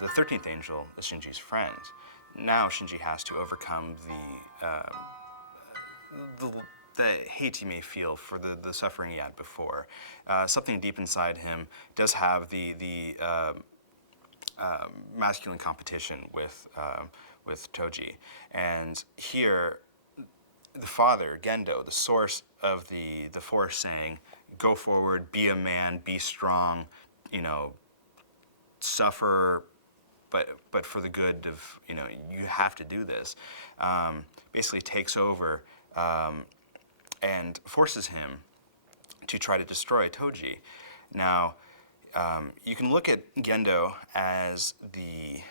the 13th angel is Shinji's friend. Now Shinji has to overcome the hate he may feel for the suffering he had before. Something deep inside him does have the masculine competition with Toji. And here, the father, Gendo, the source of the force, saying, go forward, be a man, be strong, suffer, but for the good of, you have to do this, basically takes over and forces him to try to destroy Toji. Now, you can look at Gendo as the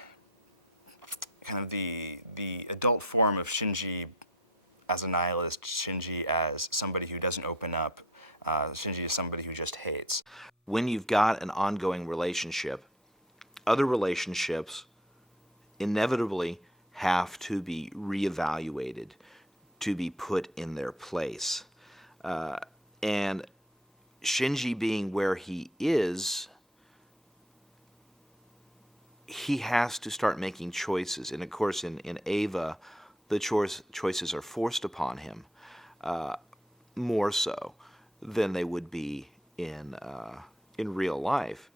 adult form of Shinji as a nihilist, Shinji as somebody who doesn't open up, Shinji is somebody who just hates. When you've got an ongoing relationship, other relationships inevitably have to be reevaluated, to be put in their place. And Shinji being where he is, he has to start making choices. And of course, in Eva, the choices are forced upon him more so than they would be in real life.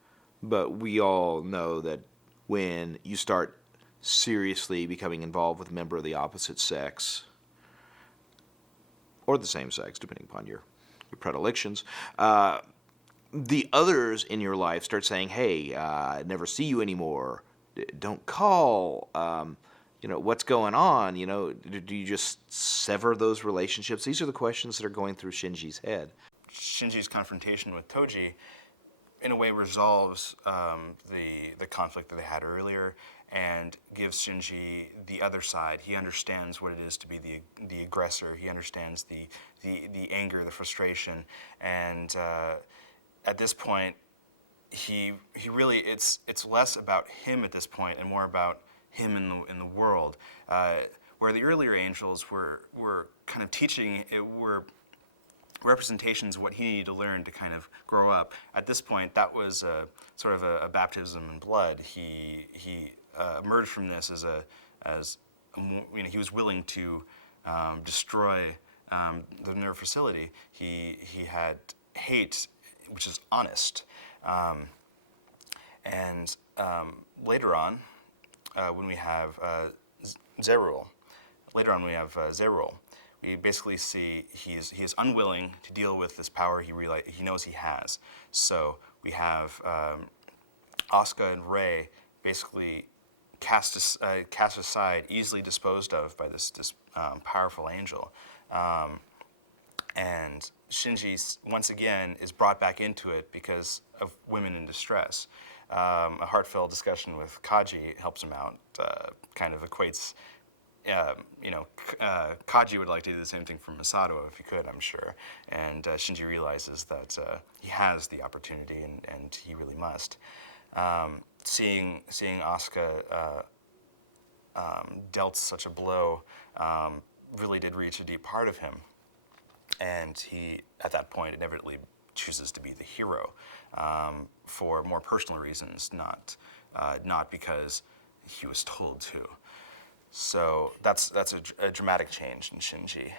But we all know that when you start seriously becoming involved with a member of the opposite sex, or the same sex, depending upon your predilections, the others in your life start saying, hey, I never see you anymore, don't call, what's going on, do you just sever those relationships? These are the questions that are going through Shinji's head. Shinji's confrontation with Toji, in a way, resolves the conflict that they had earlier and gives Shinji the other side. He understands what it is to be the aggressor. He understands the anger, the frustration, and at this point, he really it's less about him at this point and more about him in the world. Where the earlier angels were kind of teaching, were representations of what he needed to learn to kind of grow up. At this point, that was sort of a baptism in blood. He emerged from this as he was willing to destroy the nerve facility. He had hate, which is honest, and later on, when we have Zerul, we basically see he is unwilling to deal with this power he knows he has. So we have Asuka and Rei basically cast aside, easily disposed of by this powerful angel. And Shinji, once again, is brought back into it because of women in distress. A heartfelt discussion with Kaji helps him out, kind of equates, Kaji would like to do the same thing for Masato if he could, I'm sure. And Shinji realizes that he has the opportunity and he really must. Seeing Asuka dealt such a blow really did reach a deep part of him. And he, at that point, inevitably chooses to be the hero for more personal reasons, not because he was told to. So that's a dramatic change in Shinji.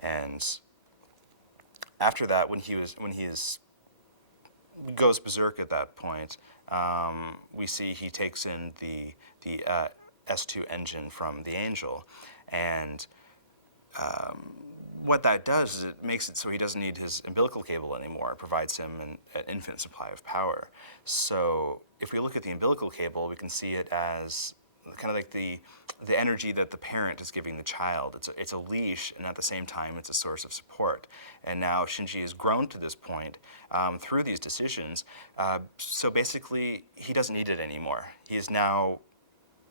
And after that, when he goes berserk at that point, we see he takes in the S2 engine from the Angel, and what that does is it makes it so he doesn't need his umbilical cable anymore. It provides him an infinite supply of power. So if we look at the umbilical cable, we can see it as kind of like the energy that the parent is giving the child. It's a leash, and at the same time, it's a source of support. And now Shinji has grown to this point through these decisions. So basically, he doesn't need it anymore. He is now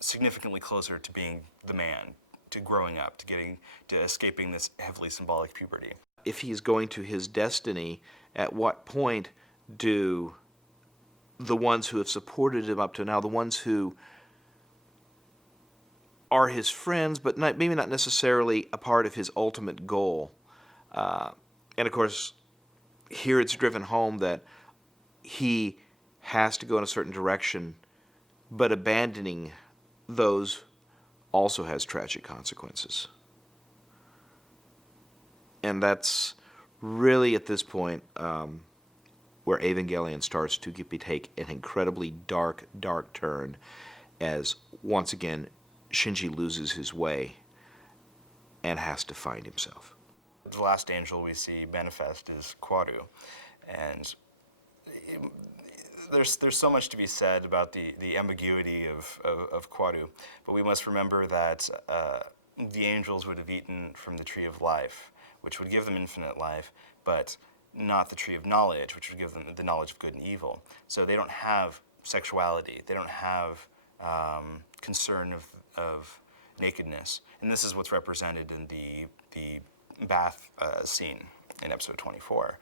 significantly closer to being the man, to growing up, to escaping this heavily symbolic puberty. If he's going to his destiny, at what point do the ones who have supported him up to now, the ones who are his friends, but maybe not necessarily a part of his ultimate goal. And of course, here it's driven home that he has to go in a certain direction but abandoning those also has tragic consequences. And that's really at this point where Evangelion starts to take an incredibly dark, dark turn as, once again, Shinji loses his way and has to find himself. The last angel we see manifest is Kwaru, and there's so much to be said about the ambiguity of Kwaru, but we must remember that the angels would have eaten from the tree of life, which would give them infinite life, but not the tree of knowledge, which would give them the knowledge of good and evil. So they don't have sexuality. They don't have concern of nakedness, and this is what's represented in the bath scene in episode 24.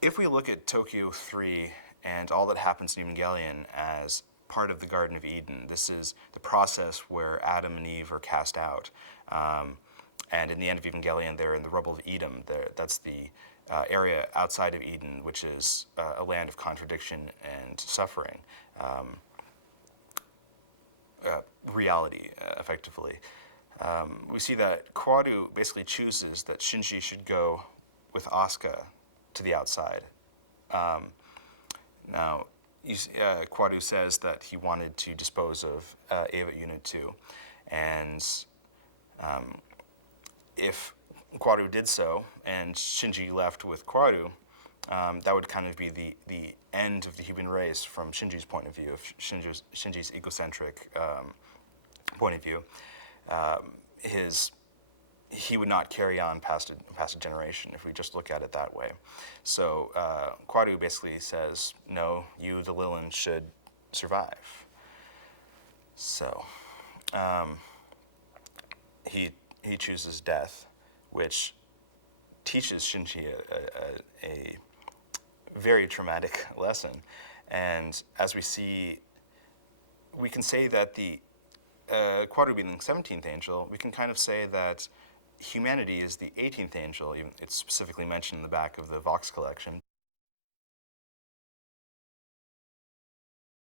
If we look at Tokyo 3 and all that happens in Evangelion as part of the Garden of Eden, this is the process where Adam and Eve are cast out. And in the end of Evangelion, they're in the rubble of Edom. That's the area outside of Eden, which is a land of contradiction and suffering. Reality, effectively. We see that Kwaru basically chooses that Shinji should go with Asuka to the outside. Now, Kwaru says that he wanted to dispose of Eva Unit 2, and if Kwaru did so and Shinji left with Kwaru, that would kind of be the end of the human race from Shinji's point of view, of Shinji's egocentric point of view. He would not carry on past a generation if we just look at it that way. So Kwaru basically says, no, you, the Lilin, should survive. So he chooses death, which teaches Shinji a very traumatic lesson. And as we see, we can say that the Kwaru being the 17th angel, we can kind of say that humanity is the 18th angel. It's specifically mentioned in the back of the Vox collection.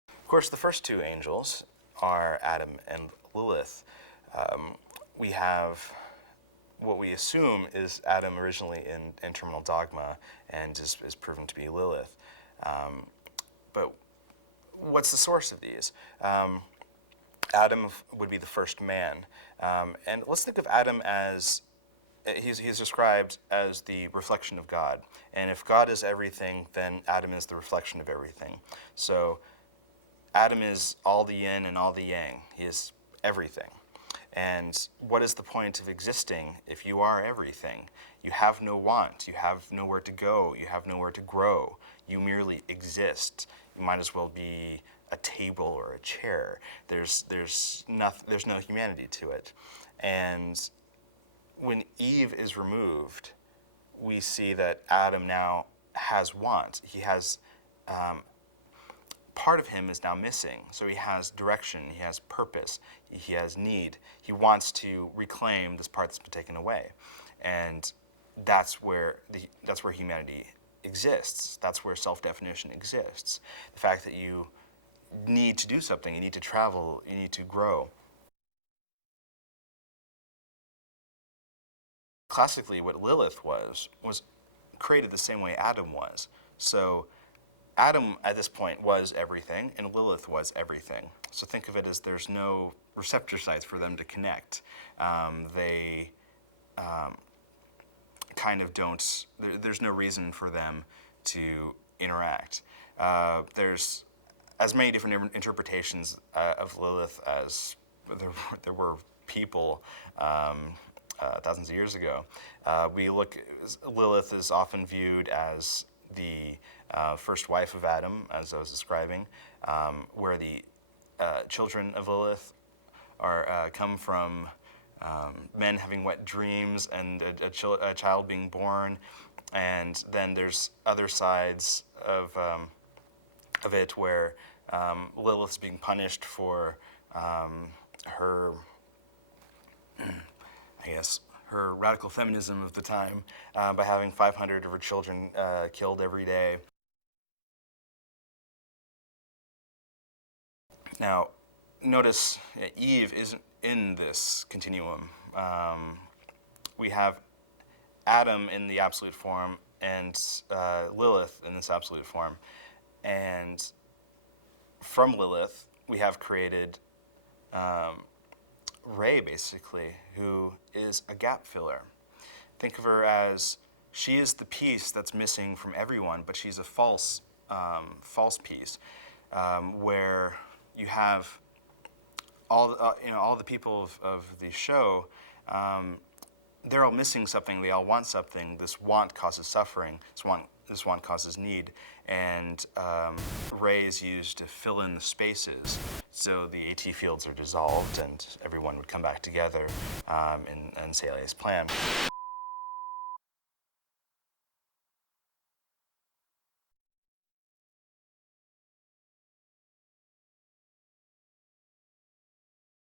Of course, the first two angels are Adam and Lilith. We have what we assume is Adam originally in Terminal Dogma and is proven to be Lilith. But what's the source of these? Adam would be the first man. And let's think of Adam as, he's described as the reflection of God. And if God is everything, then Adam is the reflection of everything. So Adam is all the yin and all the yang. He is everything. And what is the point of existing if you are everything? You have no want. You have nowhere to go. You have nowhere to grow. You merely exist. You might as well be a table or a chair. There's no humanity to it. And when Eve is removed, we see that Adam now has want. He has part of him is now missing. So he has direction, he has purpose, he has need. He wants to reclaim this part that's been taken away. And that's where humanity exists. That's where self-definition exists. The fact that you need to do something, you need to travel, you need to grow. Classically, what Lilith was created the same way Adam was. So Adam, at this point, was everything, and Lilith was everything. So think of it as there's no receptor sites for them to connect. They kind of don't, there's no reason for them to interact. There's as many different interpretations of Lilith as there were people thousands of years ago. Lilith is often viewed as the first wife of Adam, as I was describing, where the children of Lilith come from men having wet dreams and a child being born, and then there's other sides of it where Lilith's being punished for her, her radical feminism of the time by having 500 of her children killed every day. Now, notice Eve isn't in this continuum. We have Adam in the absolute form and Lilith in this absolute form. And from Lilith, we have created Ray, basically, who is a gap filler. Think of her as she is the piece that's missing from everyone, but she's a false piece, where you have all the people of the show. They're all missing something. They all want something. This want causes suffering. This want causes need. And Ray is used to fill in the spaces. So the AT fields are dissolved, and everyone would come back together in Saleh's plan.